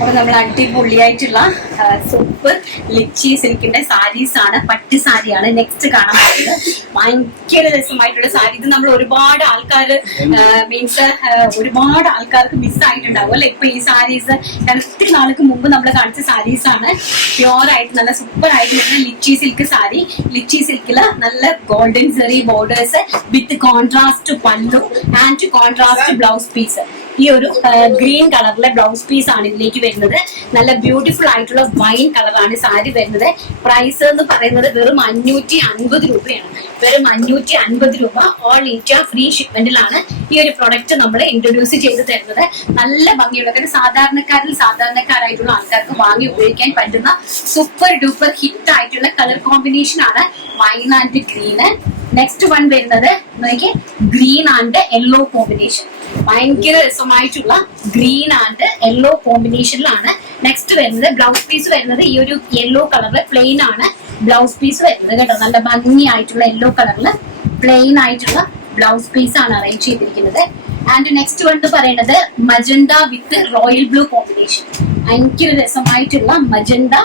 അപ്പൊ നമ്മൾ അടിപൊളിയായിട്ടുള്ള സൂപ്പർ ലിച്ചി സിൽക്കിന്റെ സാരീസ് ആണ്, പട്ട് സാരിയാണ് നെക്സ്റ്റ് കാണാൻ പോകുന്നത്. ഭയങ്കര രസമായിട്ടുള്ള സാരി. ഇത് നമ്മൾ ഒരുപാട് ആൾക്കാർ മീൻസ് ഒരുപാട് ആൾക്കാർക്ക് മിസ് ആയിട്ടുണ്ടാവും അല്ലെ ഇപ്പൊ ഈ സാരീസ്. കാരണം ഒത്തിരി നാൾക്ക് മുമ്പ് നമ്മൾ കാണിച്ച സാരീസ് ആണ്. പ്യോർ ആയിട്ട് നല്ല സൂപ്പർ ആയിട്ടുള്ള ലിച്ചി സിൽക്ക് സാരി. ലിച്ചി സിൽക്കില് നല്ല ഗോൾഡൻ സെറി ബോർഡേഴ്സ് വിത്ത് കോൺട്രാസ്റ്റ് പല്ലു ആൻഡ് കോൺട്രാസ്റ്റ് ബ്ലൗസ് പീസ്. ഈ ഒരു ഗ്രീൻ കളറിലെ ബ്ലൗസ് പീസ് ആണ് ഇതിലേക്ക് വരുന്നത്. നല്ല ബ്യൂട്ടിഫുൾ ആയിട്ടുള്ള വൈൻ കളറാണ് സാരി വരുന്നത്. പ്രൈസ് എന്ന് പറയുന്നത് വെറും 550 രൂപയാണ്. വെറും 550 രൂപ. ഓൾ ഇന്ത്യ ഫ്രീ ഷിപ്മെന്റിലാണ് ഈ ഒരു പ്രൊഡക്റ്റ് നമ്മൾ ഇൻട്രൊഡ്യൂസ് ചെയ്ത് തരുന്നത്. നല്ല ഭംഗിയുള്ള, കാരണം സാധാരണക്കാരായിട്ടുള്ള ആൾക്കാർക്ക് വാങ്ങി ഉപയോഗിക്കാൻ പറ്റുന്ന സൂപ്പർ ഡൂപ്പർ ഹിറ്റ് ആയിട്ടുള്ള കളർ കോമ്പിനേഷൻ ആണ് wine and green. Next one വരുന്നത് ഗ്രീൻ ആൻഡ് യെല്ലോ കോമ്പിനേഷൻ. ഭയങ്കര രസമായിട്ടുള്ള ഗ്രീൻ ആൻഡ് യെല്ലോ കോമ്പിനേഷനിലാണ് നെക്സ്റ്റ് വരുന്നത്. ബ്ലൗസ് പീസ് വരുന്നത് ഈ ഒരു യെല്ലോ കളറിൽ പ്ലെയിൻ ആണ് ബ്ലൗസ് പീസ് വരുന്നത് കേട്ടോ. നല്ല ഭംഗിയായിട്ടുള്ള യെല്ലോ കളറിൽ പ്ലെയിൻ ആയിട്ടുള്ള ബ്ലൗസ് പീസ് ആണ് അറേഞ്ച് ചെയ്തിരിക്കുന്നത്. ആൻഡ് നെക്സ്റ്റ് വൺ എന്ന് പറയുന്നത് മജന്ത വിത്ത് റോയൽ ബ്ലൂ കോമ്പിനേഷൻ. ഭയങ്കര രസമായിട്ടുള്ള മജന്ത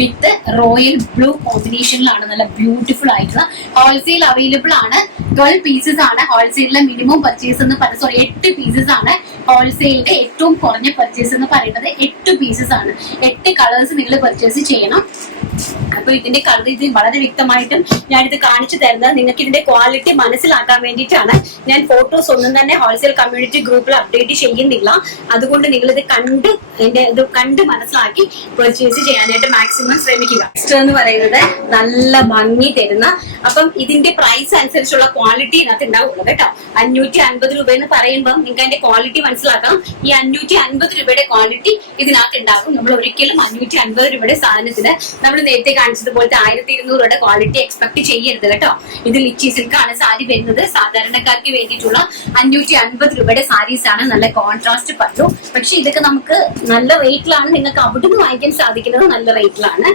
വിത്ത് റോയൽ ബ്ലൂ കോമ്പിനേഷനിലാണ്. നല്ല ബ്യൂട്ടിഫുൾ ആയിട്ടുള്ള ഹോൾസെയിൽ അവൈലബിൾ ആണ്. 12 പീസസ് ആണ് ഹോൾസെയിലിലെ മിനിമം പർച്ചേസ് എന്ന് പറയുന്നത്. 8 പീസസ് ആണ് ഹോൾസെയിലിന്റെ ഏറ്റവും കുറഞ്ഞ പർച്ചേസ് എന്ന് പറയുന്നത്. 8 പീസസ് ആണ്. 8 കളേഴ്സ് നിങ്ങൾ പർച്ചേസ് ചെയ്യണം. അപ്പൊ ഇതിന്റെ കളർ ഇത് വളരെ വ്യക്തമായിട്ടും ഞാനിത് കാണിച്ചു തരുന്നത് നിങ്ങൾക്ക് ഇതിന്റെ ക്വാളിറ്റി മനസ്സിലാക്കാൻ വേണ്ടിയിട്ടാണ്. ഞാൻ ഫോട്ടോസ് ഒന്നും തന്നെ ഹോൾസെയിൽ കമ്മ്യൂണിറ്റി ഗ്രൂപ്പിൽ അപ്ഡേറ്റ് ചെയ്യുന്നില്ല. അതുകൊണ്ട് നിങ്ങൾ ഇത് കണ്ട് മനസ്സിലാക്കി പർച്ചേസ് ചെയ്യാനായിട്ട് മാക്സിമം ശ്രമിക്കുക. നെക്സ്റ്റ് എന്ന് പറയുന്നത് നല്ല ഭംഗി തരുന്ന, അപ്പം ഇതിന്റെ പ്രൈസ് അനുസരിച്ചുള്ള ക്വാളിറ്റി ഇതിനകത്ത് ഉണ്ടാവുള്ളൂ കേട്ടോ. 550 രൂപ എന്ന് പറയുമ്പോൾ നിങ്ങൾക്ക് അതിന്റെ ക്വാളിറ്റി മനസ്സിലാക്കാം. ഈ 550 രൂപയുടെ ക്വാളിറ്റി ഇതിനകത്ത് ഉണ്ടാകും. നമ്മൾ ഒരിക്കലും 550 രൂപയുടെ സാധനത്തിന് നമ്മൾ നേരത്തെ കാണിച്ചതുപോലത്തെ 1200 രൂപയുടെ ക്വാളിറ്റി എക്സ്പെക്ട് ചെയ്യരുത് കേട്ടോ. ഇത് ലിച്ചി സിൽക്കാണ് സാരി വരുന്നത്. സാധാരണക്കാർക്ക് വേണ്ടിയിട്ടുള്ള 550 രൂപയുടെ സാരീസ് ആണ്. നല്ല കോൺട്രാസ്റ്റ് പല്ലു. പക്ഷെ ഇതൊക്കെ നമുക്ക് നല്ല റേറ്റിലാണ് നിങ്ങൾക്ക് അവിടുന്ന് വാങ്ങിക്കാൻ സാധിക്കുന്നത്. നല്ല റേറ്റിലാണ്.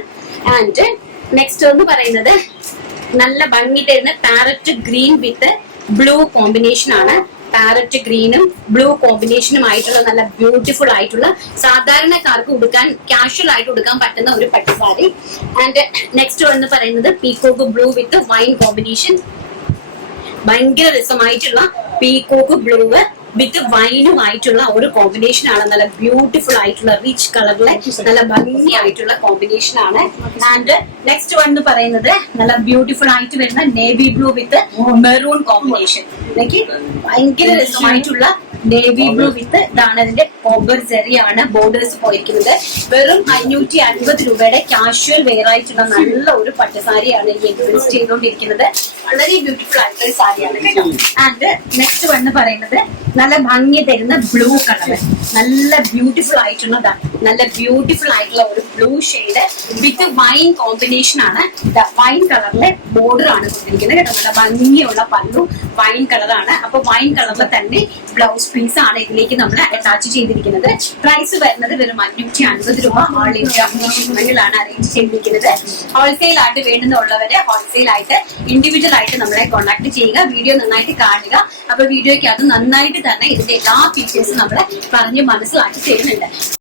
ആൻഡ് നെക്സ്റ്റ് എന്ന് പറയുന്നത് നല്ല ഭംഗി തരുന്ന പാരറ്റ് ഗ്രീൻ വിത്ത് ബ്ലൂ കോമ്പിനേഷൻ ആണ്. പാരറ്റ് ഗ്രീനും ബ്ലൂ കോമ്പിനേഷനും ആയിട്ടുള്ള നല്ല ബ്യൂട്ടിഫുൾ ആയിട്ടുള്ള സാധാരണക്കാർക്ക് ഉടുക്കാൻ കാഷ്വൽ ആയിട്ട് ഉടുക്കാൻ പറ്റുന്ന ഒരു പട്ടുസാരി. ആൻഡ് നെക്സ്റ്റ് എന്ന് പറയുന്നത് പീകോക്ക് ബ്ലൂ വിത്ത് വൈൻ കോമ്പിനേഷൻ. ഭയങ്കര രസമായിട്ടുള്ള പീകോക്ക് ബ്ലൂ വിത്ത് വൈനുമായിട്ടുള്ള ഒരു കോമ്പിനേഷൻ ആണ്. നല്ല ബ്യൂട്ടിഫുൾ ആയിട്ടുള്ള റിച്ച് കളറിലെ നല്ല ഭംഗിയായിട്ടുള്ള കോമ്പിനേഷൻ ആണ്. ആൻഡ് നെക്സ്റ്റ് വൺ എന്ന് പറയുന്നത് നല്ല ബ്യൂട്ടിഫുൾ ആയിട്ട് വരുന്ന നേവി ബ്ലൂ വിത്ത് മെറൂൺ കോമ്പിനേഷൻ. ഭയങ്കര രസമായിട്ടുള്ള നേവി ബ്ലൂ വിത്ത് ഇതാണ് ഇതിന്റെ കോബർ സെറിയാണ് ബോർഡേഴ്സ് പോയിരിക്കുന്നത്. വെറും 550 രൂപയുടെ കാഷ്വൽ വെയർ ആയിട്ടുള്ള നല്ല ഒരു പട്ടുസാരിയാണ് ഈ എക്സിസ്റ്റ് ചെയ്തുകൊണ്ടിരിക്കുന്നത്. വളരെ ബ്യൂട്ടിഫുൾ ആയിട്ടുള്ള ഒരു സാരിയാണ് കേട്ടോ. ആൻഡ് നെക്സ്റ്റ് വൺ എന്ന് പറയുന്നത് നല്ല ഭംഗി തരുന്ന ബ്ലൂ കളർ. നല്ല ബ്യൂട്ടിഫുൾ ആയിട്ടുള്ളതാണ്. നല്ല ബ്യൂട്ടിഫുൾ ആയിട്ടുള്ള ഒരു ബ്ലൂ ഷെയ്ഡ് വിത്ത് വൈൻ കോമ്പിനേഷൻ ആണ്. വൈൻ കളറിലെ ബോർഡർ ആണ് കൊടുത്തിരിക്കുന്നത് കേട്ടോ. നല്ല ഭംഗിയുള്ള പല്ലു വൈൻ കളറാണ്. അപ്പൊ വൈൻ കളറിൽ തന്നെ ബ്ലൗസ് പീസ് ആണ് ഇതിലേക്ക് നമ്മൾ അറ്റാച്ച് ചെയ്തിരിക്കുന്നത്. പ്രൈസ് വരുന്നത് വെറും 550 രൂപ. ഓൾ ഇന്ത്യ ഷിപ്മെന്റിലാണ് അറേഞ്ച് ചെയ്തിരിക്കുന്നത്. ഹോൾസെയിൽ ആയിട്ട് വേണ്ടുന്നുള്ളവരെ ഹോൾസെയിൽ ആയിട്ട് ഇൻഡിവിജ്വൽ ആയിട്ട് നമ്മളെ കോൺടാക്ട് ചെയ്യുക. വീഡിയോ നന്നായിട്ട് കാണുക. അപ്പൊ വീഡിയോയ്ക്ക് അത് നന്നായിട്ട് തന്നെ ഇതിന്റെ എല്ലാ ഫീച്ചേഴ്സും നമ്മൾ പറഞ്ഞ് മനസ്സിലാക്കി തരുന്നുണ്ട്.